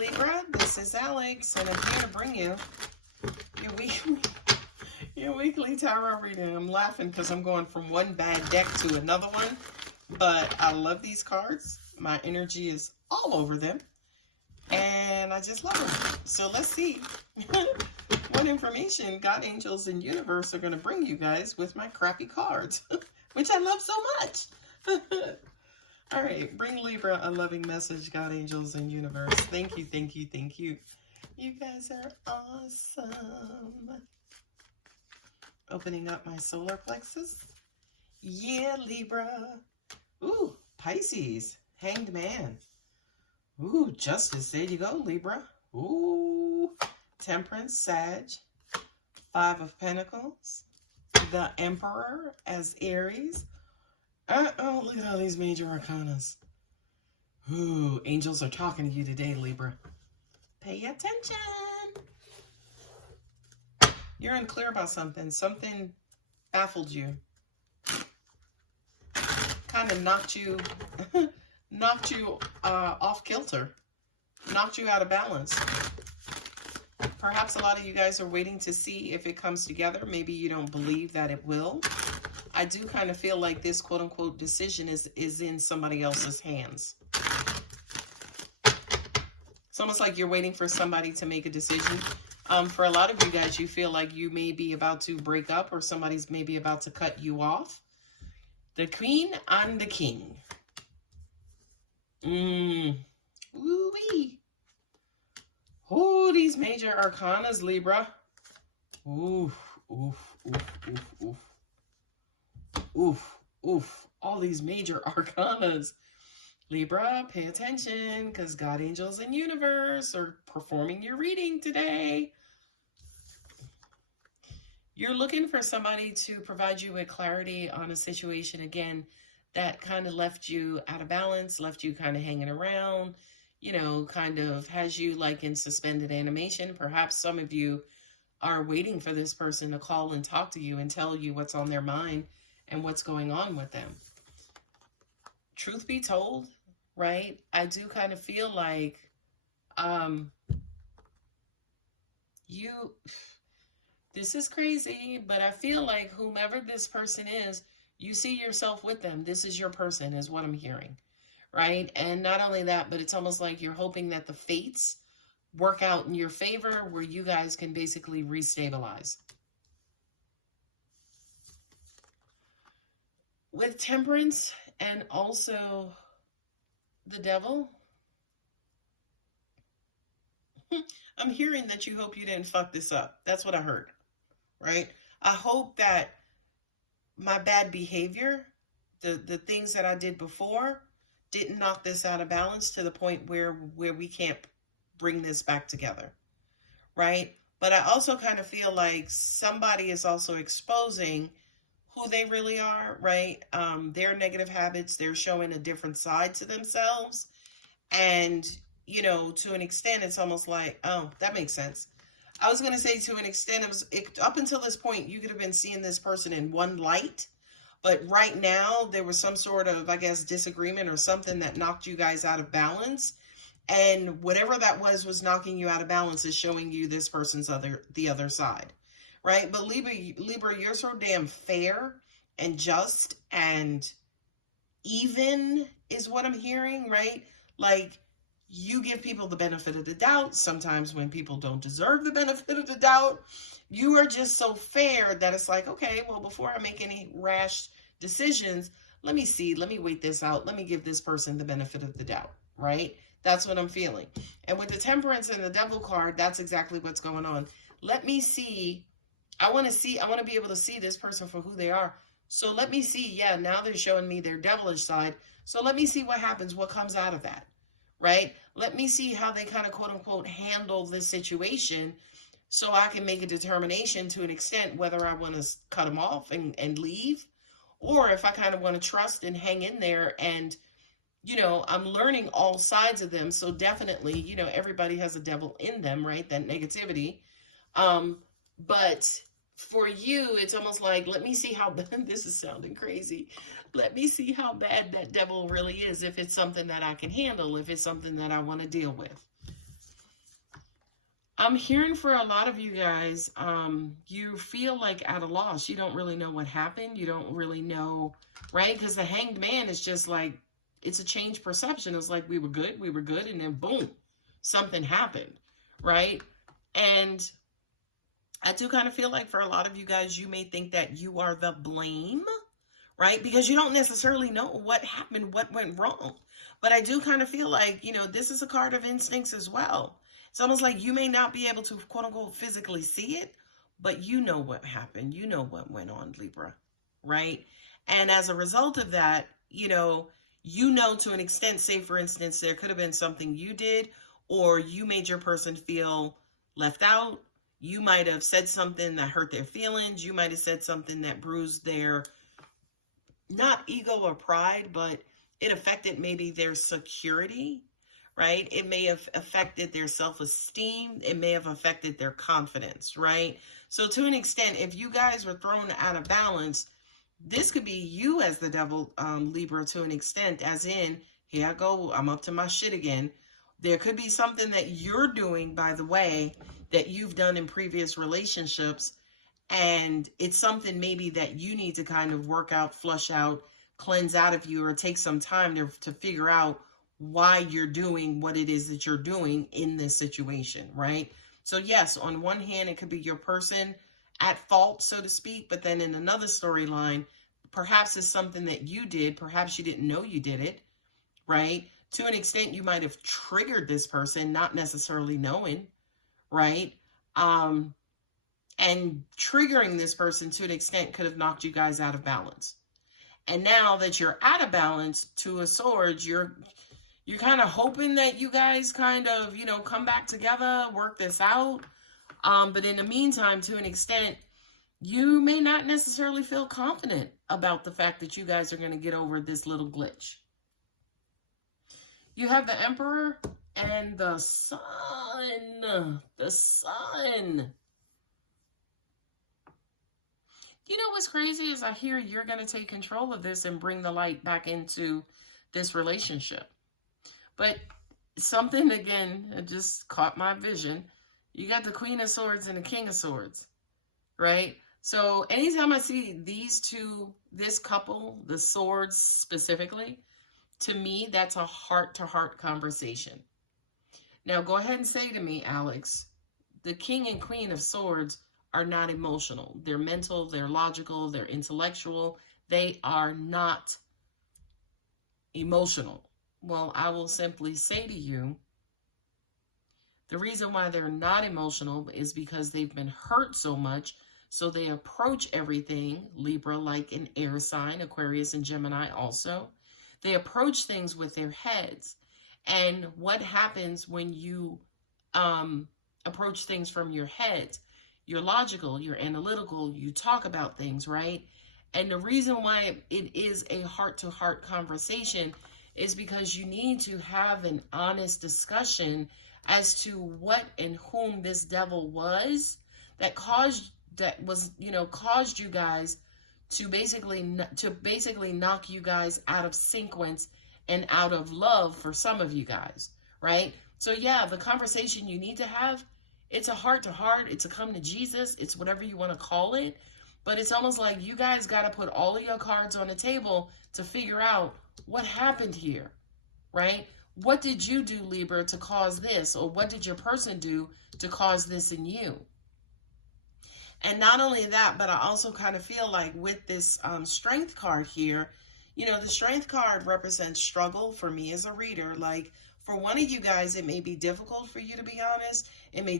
Libra, this is Alex, and I'm here to bring you your weekly tarot reading. I'm laughing because I'm going from one bad deck to another one, but I love these cards. My energy is all over them, and I just love them. So let's see what information God, angels, and universe are going to bring you guys with my crappy cards, which I love so much. All right, bring Libra a loving message, God, angels, and universe. Thank you, thank you, thank you. You guys are awesome. Opening up my solar plexus. Yeah, Libra. Ooh, Pisces, Hanged Man. Ooh, Justice, there you go, Libra. Ooh, Temperance, Sag. Five of Pentacles. The Emperor as Aries. Oh, look at all these major arcanas. Ooh, angels are talking to you today, Libra. Pay attention. You're unclear about something. Something baffled you. Kind of knocked you off kilter. Knocked you out of balance. Perhaps a lot of you guys are waiting to see if it comes together. Maybe you don't believe that it will. I do kind of feel like this quote-unquote decision is in somebody else's hands. It's almost like you're waiting for somebody to make a decision. For a lot of you guys, you feel like you may be about to break up or somebody's maybe about to cut you off. The Queen and the King. Ooh-wee. Oh, these major arcanas, Libra. Oof, oof, oof, oof, oof. Oof, oof, all these major arcanas. Libra, pay attention, because God, angels, and universe are performing your reading today. You're looking for somebody to provide you with clarity on a situation, again, that kind of left you out of balance, left you kind of hanging around, you know, kind of has you like in suspended animation. Perhaps some of you are waiting for this person to call and talk to you and tell you what's on their mind and what's going on with them. Truth be told, right? I do kind of feel like this is crazy, but I feel like whomever this person is, you see yourself with them. This is your person, is what I'm hearing, right? And not only that, but it's almost like you're hoping that the fates work out in your favor where you guys can basically restabilize. With Temperance and also the Devil, I'm hearing that you hope you didn't fuck this up. That's what I heard, right? I hope that my bad behavior, the things that I did before, didn't knock this out of balance to the point where we can't bring this back together, right? But I also kind of feel like somebody is also exposing who they really are, right? Their negative habits, they're showing a different side to themselves. And, you know, to an extent, it's almost like, oh, that makes sense. I was going to say to an extent, up until this point, you could have been seeing this person in one light. But right now, there was some sort of, I guess, disagreement or something that knocked you guys out of balance. And whatever that was knocking you out of balance is showing you this person's the other side. Right? But Libra, you're so damn fair and just and even is what I'm hearing, right? Like, you give people the benefit of the doubt. Sometimes when people don't deserve the benefit of the doubt, you are just so fair that it's like, okay, well, before I make any rash decisions, let me see, let me wait this out. Let me give this person the benefit of the doubt, right? That's what I'm feeling. And with the Temperance and the Devil card, that's exactly what's going on. Let me see. I want to be able to see this person for who they are. So let me see. Yeah, now they're showing me their devilish side. So let me see what happens, what comes out of that, right? Let me see how they kind of quote unquote handle this situation so I can make a determination to an extent whether I want to cut them off and leave, or if I kind of want to trust and hang in there. And, you know, I'm learning all sides of them. So definitely, you know, everybody has a devil in them, right? That negativity. But for you, it's almost like, let me see how, this is sounding crazy. Let me see how bad that devil really is. If it's something that I can handle, if it's something that I want to deal with. I'm hearing for a lot of you guys, you feel like at a loss. You don't really know what happened. You don't really know, right? Because the Hanged Man is just like, it's a change perception. It's like we were good, and then boom, something happened, right? And I do kind of feel like for a lot of you guys, you may think that you are the blame, right? Because you don't necessarily know what happened, what went wrong. But I do kind of feel like, this is a card of instincts as well. It's almost like you may not be able to, quote unquote, physically see it, but you know what happened. You know what went on, Libra, right? And as a result of that, you know to an extent, say for instance, there could have been something you did, or you made your person feel left out. You might have said something that hurt their feelings. You might have said something that bruised their, not ego or pride, but it affected maybe their security, right? It may have affected their self-esteem. It may have affected their confidence, right? So to an extent, if you guys were thrown out of balance, this could be you as the devil, Libra, to an extent, as in, here I go, I'm up to my shit again. There could be something that you're doing, by the way, that you've done in previous relationships, and it's something maybe that you need to kind of work out, flush out, cleanse out of you, or take some time to figure out why you're doing what it is that you're doing in this situation, right? So yes, on one hand, it could be your person at fault, so to speak, but then in another storyline, perhaps it's something that you did, perhaps you didn't know you did it, right? To an extent, you might have triggered this person, not necessarily knowing, right? And triggering this person to an extent could have knocked you guys out of balance. And now that you're out of balance, Two of Swords, you're kind of hoping that you guys kind of, come back together, work this out. But in the meantime, to an extent, you may not necessarily feel confident about the fact that you guys are going to get over this little glitch. You have the Emperor and the Sun. The Sun. You know what's crazy is I hear you're going to take control of this and bring the light back into this relationship. But something, again, just caught my vision. You got the Queen of Swords and the King of Swords, right? So anytime I see these two, this couple, the swords specifically, to me, that's a heart-to-heart conversation. Now, go ahead and say to me, Alex, the King and Queen of Swords are not emotional. They're mental, they're logical, they're intellectual. They are not emotional. Well, I will simply say to you, the reason why they're not emotional is because they've been hurt so much, so they approach everything, Libra, like an air sign, Aquarius and Gemini also. They approach things with their heads. And what happens when you approach things from your heads? You're logical, you're analytical, you talk about things, right? And the reason why it is a heart-to-heart conversation is because you need to have an honest discussion as to what and whom this devil was that caused you guys to basically knock you guys out of sequence and out of love for some of you guys, right? So yeah, the conversation you need to have, it's a heart-to-heart, it's a come to Jesus, it's whatever you want to call it, but it's almost like you guys got to put all of your cards on the table to figure out what happened here, right? What did you do, Libra, to cause this? Or what did your person do to cause this in you? And not only that, but I also kind of feel like with this strength card here, the strength card represents struggle for me as a reader. Like for one of you guys, it may be difficult for you to be honest. It may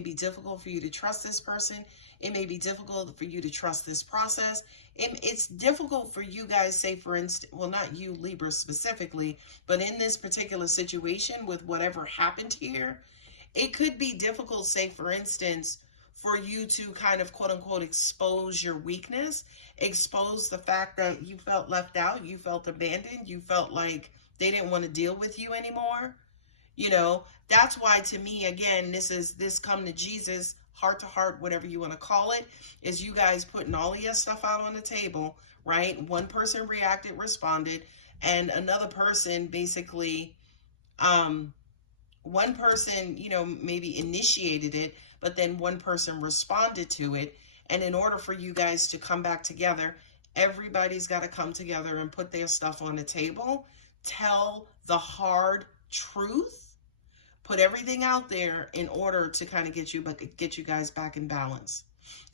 be difficult for you to trust this person. It may be difficult for you to trust this process. It's difficult for you guys, say for instance, well, not you, Libra specifically, but in this particular situation with whatever happened here, it could be difficult, say for instance, for you to kind of quote unquote expose your weakness, expose the fact that you felt left out, you felt abandoned, you felt like they didn't want to deal with you anymore. That's why to me, again, this come to Jesus, heart to heart, whatever you want to call it, is you guys putting all of your stuff out on the table, right? One person reacted, responded, and another person basically one person, you know, maybe initiated it, but then one person responded to it. And in order for you guys to come back together, everybody's got to come together and put their stuff on the table, tell the hard truth, put everything out there in order to kind of get you guys back in balance.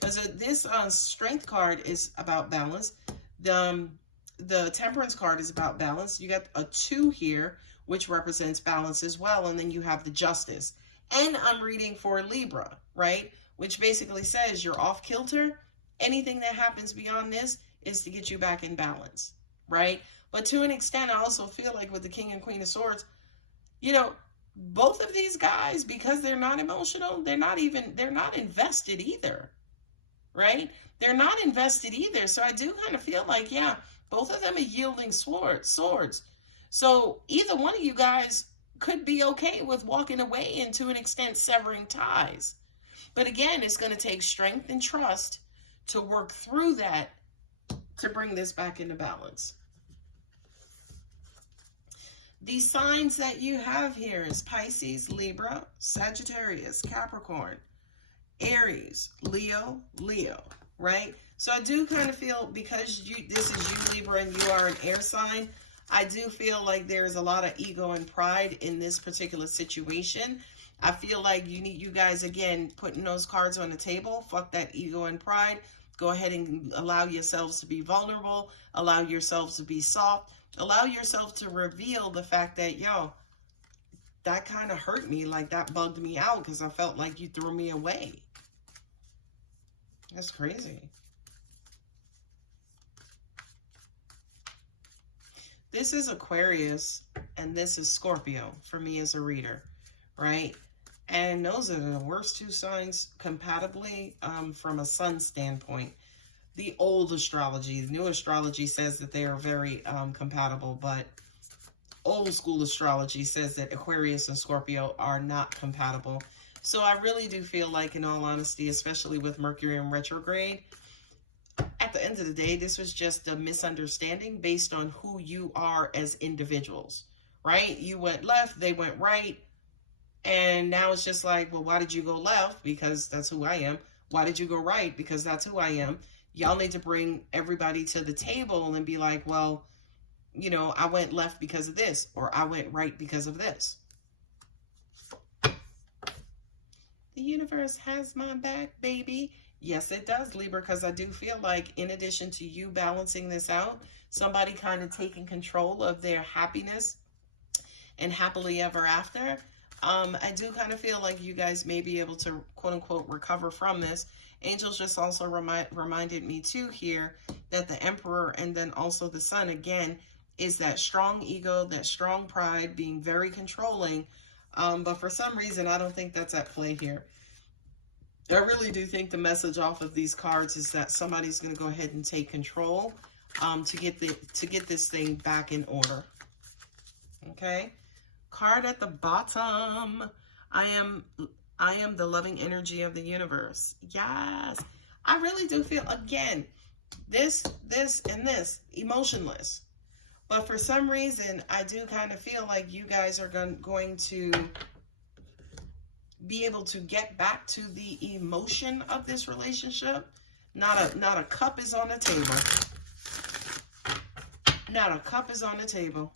Because this strength card is about balance. The temperance card is about balance. You got a 2 here, which represents balance as well. And then you have the justice. And I'm reading for Libra, right? Which basically says you're off kilter. Anything that happens beyond this is to get you back in balance, right? But to an extent, I also feel like with the King and Queen of Swords, you know, both of these guys, because they're not emotional, they're not invested either, right? They're not invested either. So I do kind of feel like, yeah, both of them are yielding swords. So either one of you guys could be okay with walking away and to an extent severing ties. But again, it's going to take strength and trust to work through that to bring this back into balance. The signs that you have here is Pisces, Libra, Sagittarius, Capricorn, Aries, Leo, right? So I do kind of feel, because this is you, Libra, and you are an air sign, I do feel like there's a lot of ego and pride in this particular situation. I feel like you guys, again, putting those cards on the table, fuck that ego and pride. Go ahead and allow yourselves to be vulnerable, allow yourselves to be soft, allow yourself to reveal the fact that, yo, that kind of hurt me, like that bugged me out because I felt like you threw me away. That's crazy. This is Aquarius and this is Scorpio for me as a reader, right? And those are the worst 2 signs compatibly from a sun standpoint. The old astrology, the new astrology says that they are very compatible, but old school astrology says that Aquarius and Scorpio are not compatible. So I really do feel like, in all honesty, especially with Mercury in retrograde, at the end of the day, this was just a misunderstanding based on who you are as individuals, right? You went left, they went right. And now it's just like, well, why did you go left? Because that's who I am. Why did you go right? Because that's who I am. Y'all need to bring everybody to the table and be like, well, you know, I went left because of this, or I went right because of this. The universe has my back, baby. Yes, it does, Libra, because I do feel like in addition to you balancing this out, somebody kind of taking control of their happiness and happily ever after, I do kind of feel like you guys may be able to, quote unquote, recover from this. Angels just also reminded me too here that the Emperor and then also the Sun, again, is that strong ego, that strong pride, being very controlling. But for some reason, I don't think that's at play here. I really do think the message off of these cards is that somebody's going to go ahead and take control to get this thing back in order. Okay. Card at the bottom. I am the loving energy of the universe. Yes. I really do feel, again, this, and this, emotionless. But for some reason, I do kind of feel like you guys are going to be able to get back to the emotion of this relationship. Not a cup is on the table. Not a cup is on the table.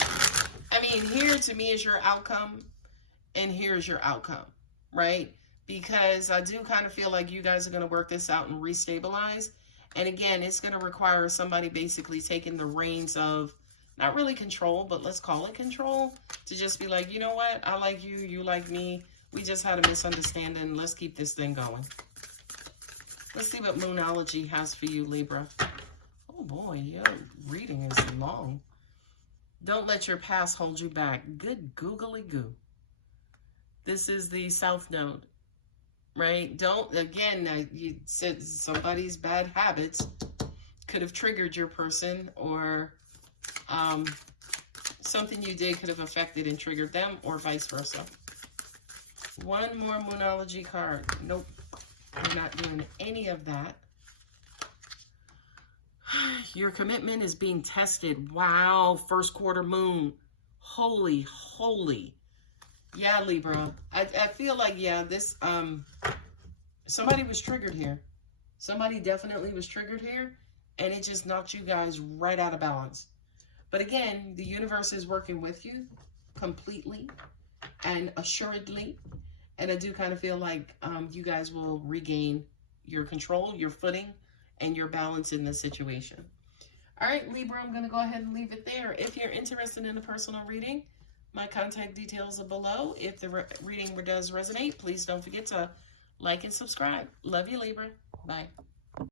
I mean, here to me is your outcome, and here's your outcome, right? Because I do kind of feel like you guys are going to work this out and restabilize. And again, it's going to require somebody basically taking the reins of, not really control, but let's call it control, to just be like, you know what? I like you, you like me. We just had a misunderstanding. Let's keep this thing going. Let's see what Moonology has for you, Libra. Oh boy, your reading is long. Don't let your past hold you back. Good googly goo. This is the South Node, right? Don't, again, you said somebody's bad habits could have triggered your person, or something you did could have affected and triggered them, or vice versa. One more Moonology card. Nope, we're not doing any of that. Your commitment is being tested. Wow, first quarter moon. Holy, holy. Yeah, Libra. I feel like, yeah, this, somebody was triggered here. Somebody definitely was triggered here, and it just knocked you guys right out of balance. But again, the universe is working with you completely and assuredly. And I do kind of feel like you guys will regain your control, your footing, and your balance in this situation. All right, Libra, I'm going to go ahead and leave it there. If you're interested in a personal reading, my contact details are below. If the reading does resonate, please don't forget to like and subscribe. Love you, Libra. Bye.